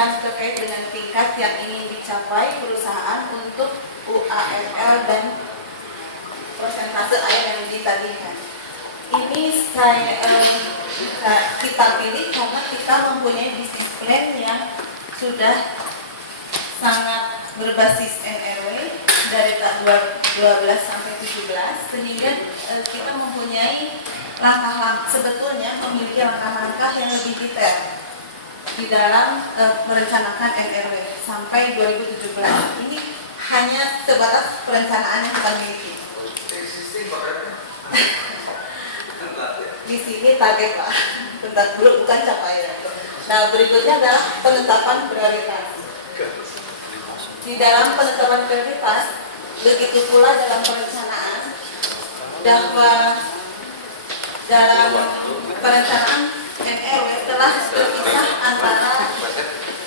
menyampaikan terkait dengan tingkat yang ingin dicapai perusahaan untuk UAML dan persentase air yang ditagihkan. Ini kita pilih karena kita mempunyai bisnis plan yang sudah sangat berbasis NRW dari tahun 12 sampai 17, sehingga kita mempunyai sebetulnya memiliki langkah-langkah yang lebih detail di dalam merencanakan NRW sampai 2017. Ini hanya sebatas perencanaan yang kita miliki. Di sini target Pak, bukan capaian. Nah, berikutnya adalah penetapan prioritas. Di dalam penetapan prioritas, begitu pula dalam perencanaan, bahwa dalam perencanaan NRW telah terpisah antara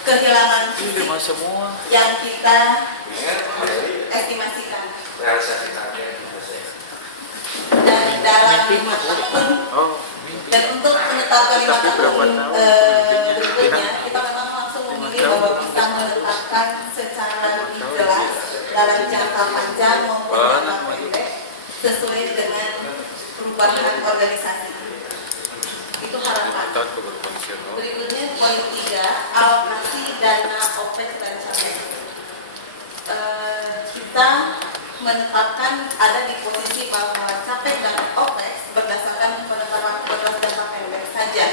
kehilangan fisik yang kita estimasikan. Dan dalam 5 tahun dan untuk menetapkan 5 tahun berikutnya, kita memang langsung memilih bahwa bisa menetapkan secara lebih jelas dalam jangka panjang maupun jangka pendek sesuai dengan perubahan organisasi. Itu harapan. Berikutnya poin 3, alokasi dana OPEX dan CAPEX. Kita menetapkan ada di posisi bahwa CAPEX dan OPEX berdasarkan penetapan prioritas jangka pendek saja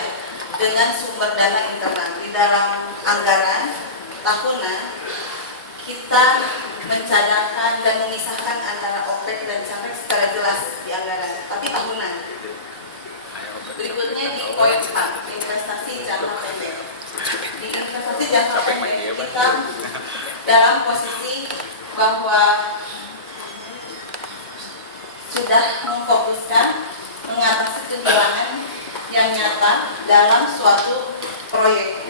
dengan sumber dana internal. Di dalam anggaran tahunan kita mencadangkan dan memisahkan antara OPEX dan CAPEX secara jelas di anggaran, tapi tahunan. Berikutnya di poin 4, investasi jangka pendek. Di investasi jangka pendek kita dalam posisi bahwa sudah memfokuskan mengatasi kehilangan yang nyata dalam suatu proyek.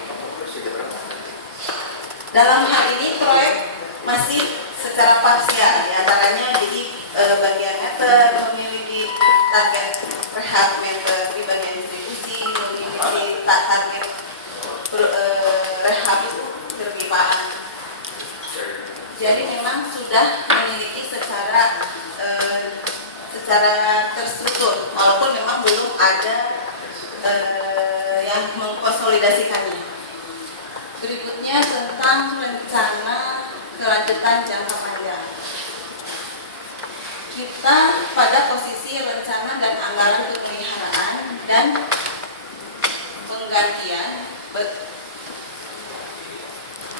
Dalam hal ini proyek masih secara parsial, diantaranya jadi bagian meter memiliki target rehab meter, di bagian distribusi memiliki target rehab perpipaan. Jadi memang sudah memiliki secara terstruktur, walaupun memang belum ada yang mengkonsolidasikannya. Berikutnya tentang rencana kelanjutan jangka panjang. Kita pada posisi rencana dan anggaran untuk pemeliharaan dan penggantian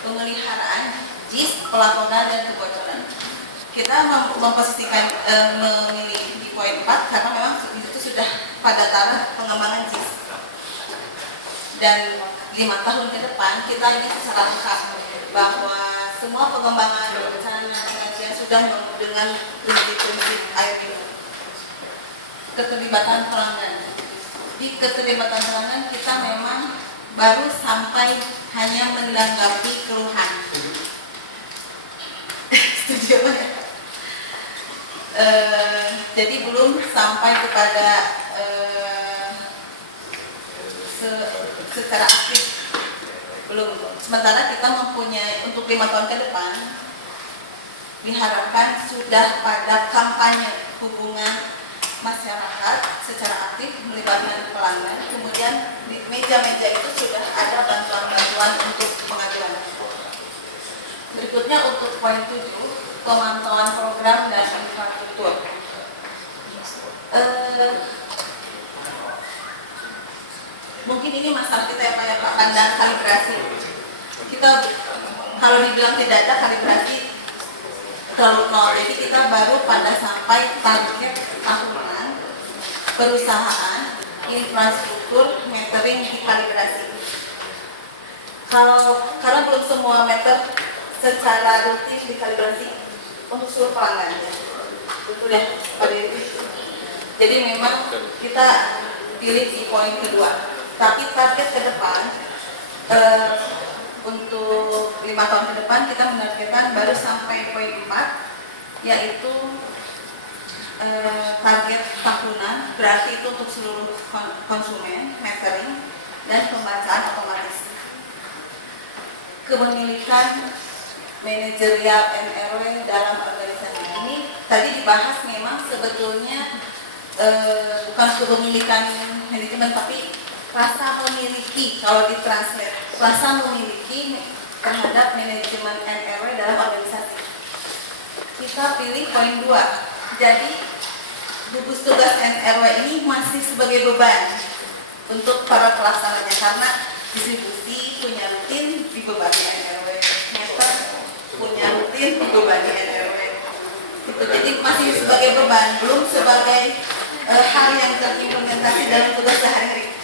pemeliharaan JIS, pelaporan dan kebocoran. Kita memposisikan memilih di poin 4 karena memang itu sudah pada taraf pengembangan JIS. Dan 5 tahun ke depan kita ini secara lengkap bahwa semua pengembangan rencana pengajian sudah dengan prinsip-prinsip air minum. Keterlibatan pelanggan. Di keterlibatan pelanggan kita memang baru sampai hanya menanggapi keluhan. Setuju ya? Jadi belum sampai kepada secara aktif, belum. Sementara kita mempunyai untuk 5 tahun ke depan diharapkan sudah pada kampanye hubungan masyarakat secara aktif melibatkan pelanggan. Kemudian di meja-meja itu sudah ada bantuan-bantuan untuk pengajuan. Berikutnya untuk poin 7, pemantauan program dan infrastruktur. Mungkin ini masalah kita ya Pak ya, pandang kalibrasi. Kita kalau dibilang tidak ada kalibrasi terlalu nol, jadi kita baru pada sampai target tahunan perusahaan infrastruktur metering dikalibrasi. Karena belum semua meter secara rutin dikalibrasi untuk seluruh pelanggan, ya. Betul ya Pak Dewi? Jadi memang kita pilih di poin kedua. Tapi target ke depan untuk 5 tahun ke depan kita menargetkan baru sampai poin 4, yaitu target tahunan, berarti itu untuk seluruh konsumen, metering dan pembacaan otomatis. kepemilikan manajerial NRW dalam organisasi ini tadi dibahas memang sebetulnya bukan kepemilikan manajemen tapi rasa memiliki, kalau ditranslate rasa memiliki terhadap manajemen NRW dalam organisasi. Kita pilih poin 2. Jadi gugus tugas NRW ini masih sebagai beban untuk para pelaksananya karena distribusi punya rutin dibebani NRW, meter punya rutin dibebani NRW. Itu jadi masih sebagai beban, belum sebagai hal yang terimplementasi dalam tugas sehari-hari.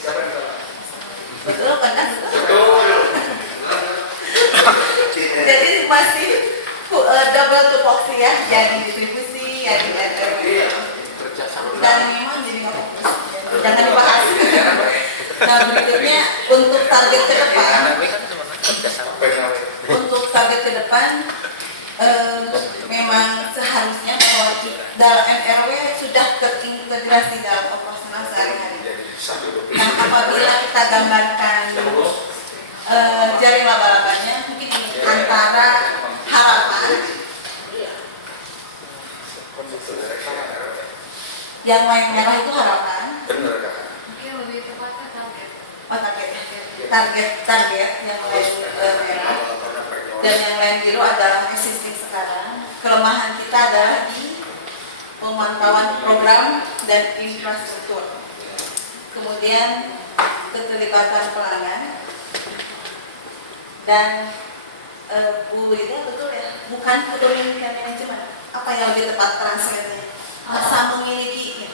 Betul kan? Betul. Jadi masih double tupoksi ya, yang distribusi, yang NRW. Dan memang jadi nggak fokus. Jangan dibahas. Nah berikutnya untuk target ke depan, memang seharusnya bahwa dalam NRW sudah terintegrasi dalam operasional sehari-hari. Nah apabila kita gambarkan jaring laba-labanya, mungkin antara harapan yang lain merah itu harapan. Mungkin lebih tepatnya target. Oh target yang lain merah dan yang lain biru adalah existing sekarang. Kelemahan kita adalah di pemantauan program dan infrastruktur. Kemudian keterlibatan pelanggan dan Bu Rida betul ya, bukan kepemilikan manajemen. Apa yang lebih tepat translate-nya? Rasa memiliki,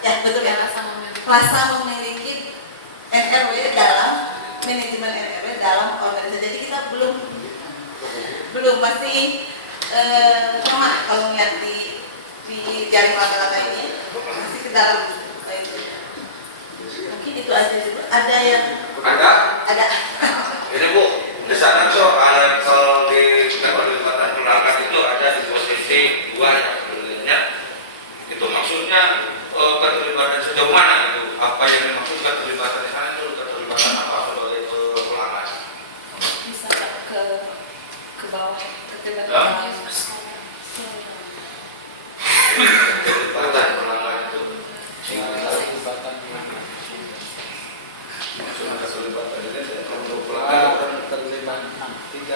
ya betul ya, rasa memiliki NRW dalam manajemen NRW dalam organisasi. Jadi kita belum masih lemah kalau melihat di jaring laba-laba ini masih ke dalam itu. Mungkin itu aja dulu. Ada yang ada. Ini Bu, di sana tuh kalau di keterlibatan pelanggan itu ada di posisi 2 yang sebenarnya itu maksudnya keterlibatan sejauh mana itu? Apa yang dimaksud keterlibatan di sana itu keterlibatan apa sebagai pelanggan? Bisa ke bawah keterlibatan Keterlibatan pelanggan itu. Maksudnya keterlibatan ini untuk pelanggan terlibat 36.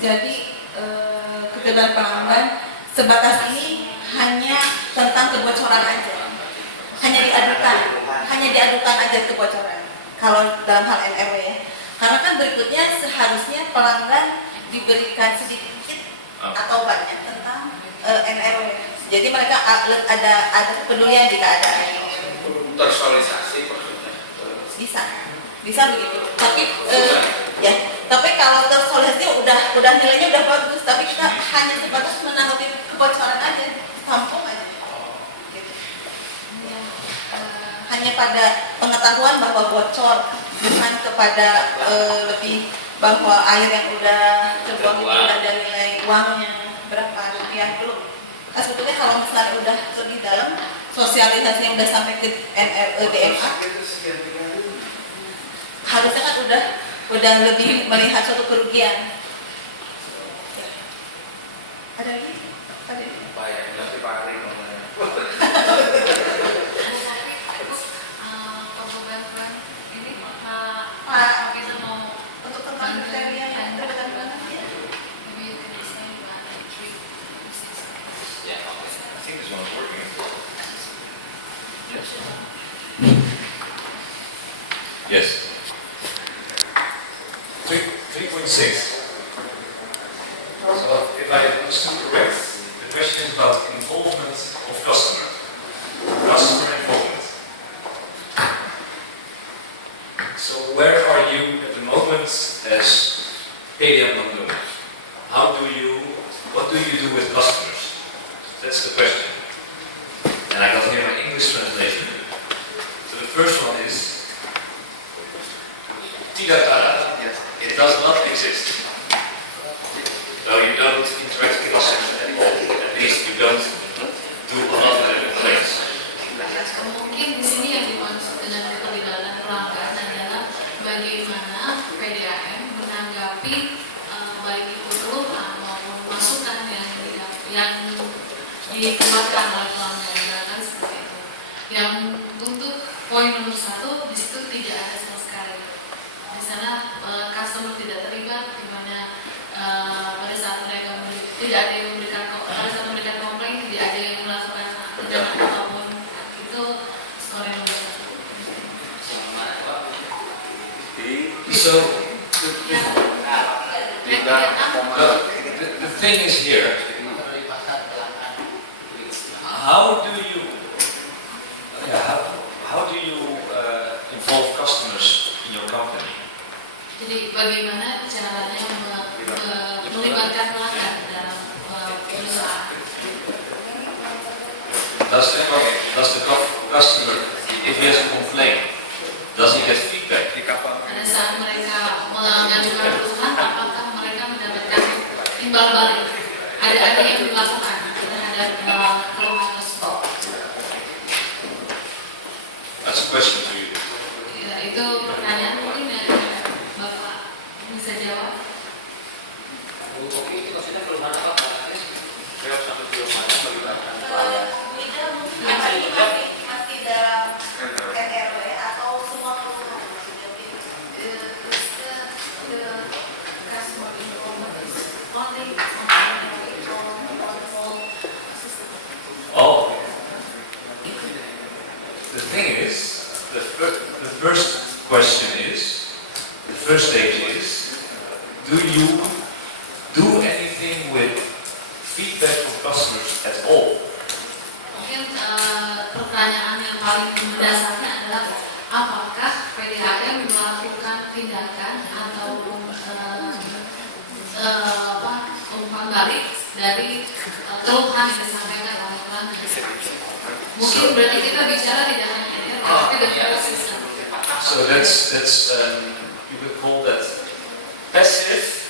Jadi keterlibatan pelanggan sebatas ini hanya tentang kebocoran aja, hanya diadukan aja kebocoran. Kalau dalam hal NRW ya, karena kan berikutnya seharusnya pelanggan diberikan sedikit atau banyak tentang NRW. Jadi mereka ada kepedulian jika ada tersosialisasi maksudnya. Bisa begitu. Tapi ya, tapi kalau tersosialisasi udah nilainya udah bagus, tapi kita hanya sebatas menanggapi kebocoran aja, tampung aja. Gitu. Hanya pada pengetahuan bahwa bocor, bukan kepada lebih bahwa air yang udah terbuang itu ada nilai uangnya berapa rupiah belum. Nah, sebetulnya kalau misalnya udah lebih dalam sosialisasi yang udah sampai ke DMA, harusnya kan udah lebih melihat suatu kerugian. Ada lagi? Ada lagi? Nanti Pak Ari ngomongnya. Untuk tentang kriteria yang terdekat banget ya. I think this one's working. Yes. 3.6. So if I understood correct, the question is about involvement of customer involvement. So where are you at the moment as ADM non-owner? What do you do with customers? That's the question. And I got here my English translation. So the first one is Tidak ada. It does not exist. So you don't interact with customers anymore. At least you don't do a lot of things. Mungkin di sini yang dimaksud dengan keterlibatan pelanggan adalah bagaimana PDAM menanggapi baik itu keluhan maupun masukan yang dikeluarkan oleh pelanggan, kan seperti itu. Yang untuk poin nomor 1 di situ tidak ada sama sekali. Di sana customer tidak terlibat, di mana pada saat mereka tidak ada yang memberikan komplain, tidak ada yang melakukan tindakan apapun. Itu skor yang nomor 1. So the thing is here, how do you involve customers in your company? Jadi bagaimana caranya melibatkan pelanggan dalam perusahaan? Does the customer, if he has a complaint, does he get feedback? Pada saat mereka mengajukan keluhan, apakah mereka mendapatkan timbal balik? Ada yang dilakukan terhadap keluhan tersebut? That's a question to you. Ya, itu pertanyaan mungkin yang Bapak bisa jawab. Oke, itu maksudnya keluhan apa Pak Anies? Jawab sampai belum ada melibatkan pelanggan. Beda mungkin apa ini masih dalam NRW atau semua keluhan maksudnya Oh, the thing is, the first question is, the first stage is, do you do anything with feedback from customers at all? Mungkin pertanyaan yang paling mendasarnya adalah apakah PDAM melakukan tindakan atau umpan balik dari keluhan yang disampaikan oleh pelanggan. Mungkin berarti kita bicara tidak hanya NRW tapi the whole system. So that's you could call that passive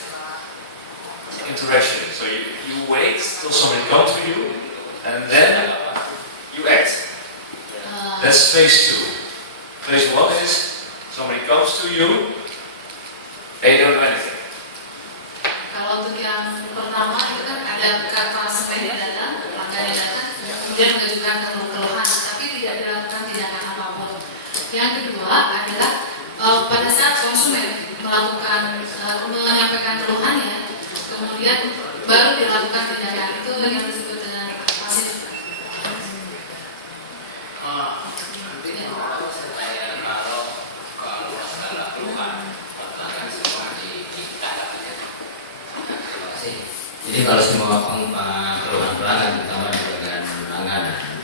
interaction. So you wait till somebody comes to you, and then you act. That's phase 2. Phase 1 is somebody comes to you, they don't do anything. Kalau untuk yang pertama itu kan ada customer yang datang, pelanggan yang datang, kemudian mengajukan keluhan, tapi tidak dilakukan tindakan apapun. Yang kedua adalah pada saat konsumen melakukan menyampaikan keluhannya, kemudian baru dilakukan tindakan, itu yang disebut dengan pasif. Kalau masalah keluhan pelanggan semua diikat. Jadi kalau semua keluhan pelanggan, terutama di bagian langganan,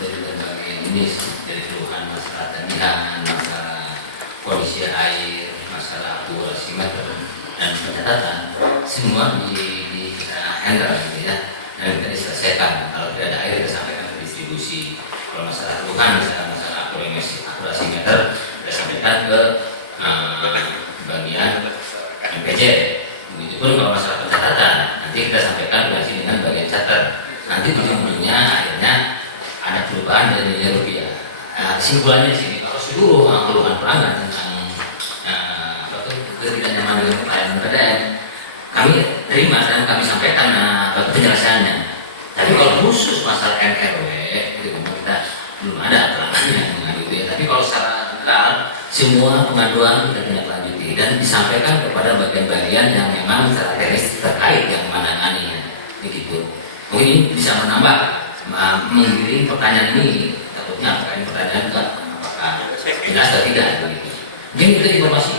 dari berbagai jenis, dari keluhan masalah tagihan, masalah kondisi air, masalah akurasi meter dan pencatatan, semua kita handle gitu ya, dan kita diselesaikan. Kalau tidak ada air, kita sampaikan ke distribusi. Kalau masalah keluhan, misalnya masalah akurasi meter, kita sampaikan ke bagian MPJ. Begitupun kalau masalah pencatatan, nanti kita sampaikan koordinasi dengan bagian catat. Nanti ujung-ujungnya akhirnya ada perubahan dari nilai rupiah. Kesimpulannya di sini, kalau seluruh keluhan pelanggan tentang ketidaknyamanan dengan pelayanan PDAM, kami terima dan kami sampaikan penyelesaiannya. Tapi kalau khusus masalah NRW, itu kita belum ada pelanggan yang mengadu ya. Tapi kalau secara general, semua pengaduan kita tindak lanjuti dan disampaikan kepada bagian-bagian yang memang secara teknis terkait yang menangani begitu. Mungkin ini bisa menambah menggiring pertanyaan ini, takutnya apakah ini pertanyaan juga apakah jelas atau tidak begitu. Mungkin kita informasi.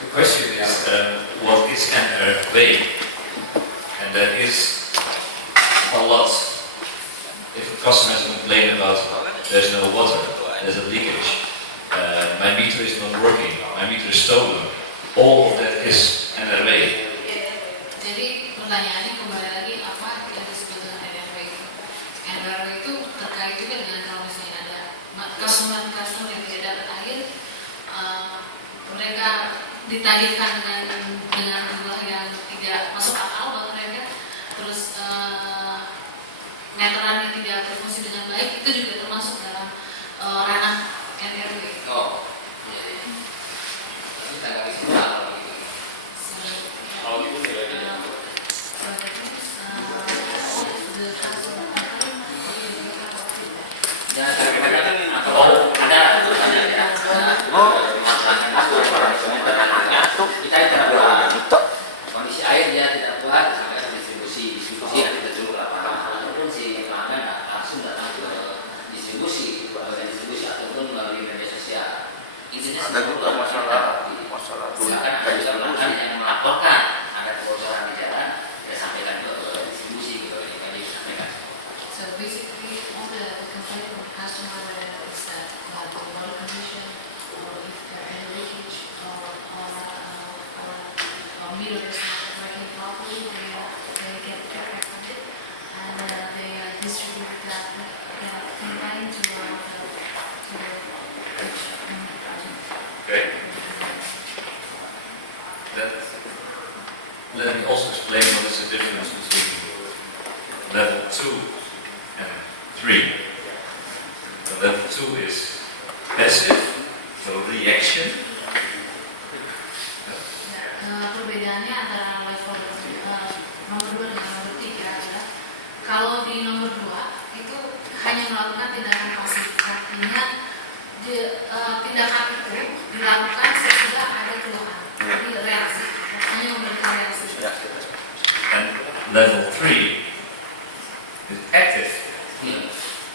The question is, what is NRW? And that is a lot. If a customer has complained about there's no water, there's a leakage, my meter is not working, my meter is stolen, all of that is NRW. Jadi pertanyaannya kembali lagi apa yang disebut dengan NRW itu? NRW itu terkait juga dengan kalau misalnya ada customer yang tidak dapat air, mereka ditagihkan dengan jumlah yang tidak masuk akal bagi mereka, terus meteran yang tidak berfungsi dengan baik, itu juga termasuk dalam ranah NRW. Oh, tapi tanggapi semua kalau gitu. Kalau itu nilainya. Jangan sampai atau ada tulisannya ya. Kita tidak buat kondisi air dia tidak buat sampai distribusi yang kita cukup lapangan ataupun si pelanggan langsung datang ke distribusi ataupun melalui media sosial. Intinya Ada juga masalah silakan ada juga pelanggan yang melaporkan ada kebocoran di jalan, ya sampaikan ke distribusi gitu yang tadi disampaikan. So basically, all the complaint from the customer is that the water condition, or if there any leakage, or meter is not working properly, they get corrected and they distribute that complaint to Okay. Let me also explain what is the difference between level 2 and 3. So level 2 is passive, so reaction. Perbedaannya antara level nomor 2 dengan nomor 3 adalah kalau di nomor 2 itu hanya melakukan tindakan pasif, artinya tindakan itu dilakukan sesudah ada keluhan, jadi reaksi, hanya memberikan reaksi. And level 3 is active.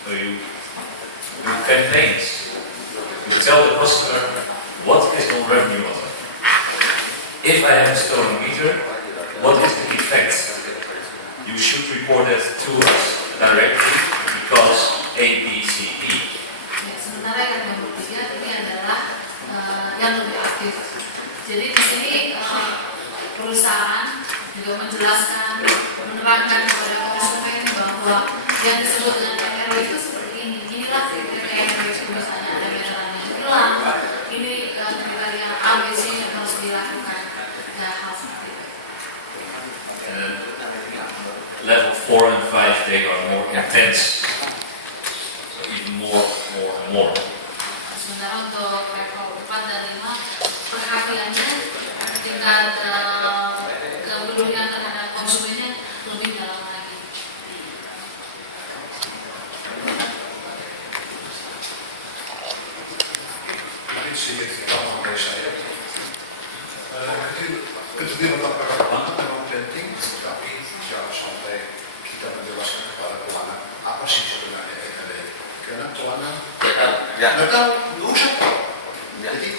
So you do campaigns. You tell the customer what is non-revenue water. If I have a stolen meter, what is the effect? You should report that to us directly because A, B, C, D. Ya, sementara yang nomor 3 ini adalah yang lebih aktif. Jadi di sini perusahaan juga menjelaskan, menerangkan kepada konsumen bahwa yang disebut dengan NRW itu seperti ini. Inilah kriteria NRW itu, misalnya ada meteran yang hilang, ini kriteria ABC yang harus dilakukan. Ya, hal seperti itu. And level 4 and 5, they are more intense. So even more and more. Sementara untuk level 4 dan 5, perhatiannya tingkat kepedulian terhadap konsumennya lebih dalam lagi. Mungkin sedikit tambahan dari saya. Kedua melakukan pelanggan memang penting, tapi jangan sampai kita menjelaskan kepada pelanggan apa sih sebenarnya NRW. Karena pelanggan nggak tahu, nggak usah tahu. Jadi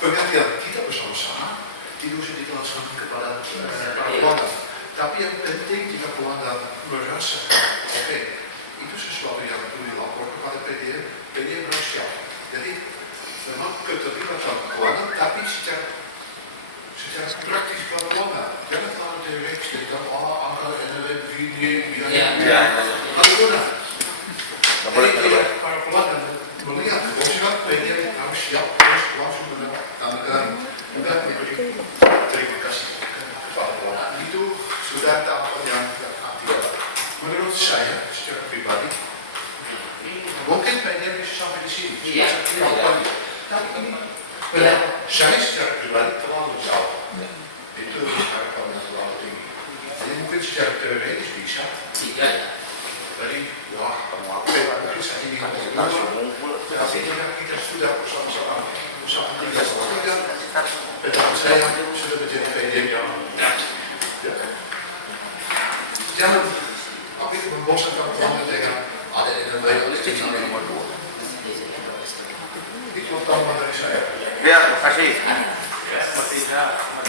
pengertian kita bersama-sama itu usah dijelaskan kepada pelanggan. Tapi yang penting jika pelanggan merasa, oke, itu sesuatu yang perlu dilapor kepada PDM, PDM harus siap. Jadi memang keterlibatan pelanggan, tapi secara praktis pada pelanggan. Jangan terlalu teoretis tentang angka NRW begini, lalu guna. Jadi para pelanggan melihat bahwa PDM harus siap, harus langsung menandakan dan memberi terima kasih kepada pelanggan. Itu sudah tahapan yang tidak. Menurut saya secara pribadi, mungkin PDM bisa sampai di sini. Tapi ini saya secara pribadi terlalu jauh. Itu harapan yang terlalu tinggi. Jadi mungkin secara teoretis bisa. Jadi, wah, mungkin saya ini tapi kita sudah bersama-sama dan saya sudah menjadi PDM yang jangan tapi itu membosankan pelanggan dengan ada NRW ada nomor 2. Itu tambahan dari saya. Ya, terima kasih.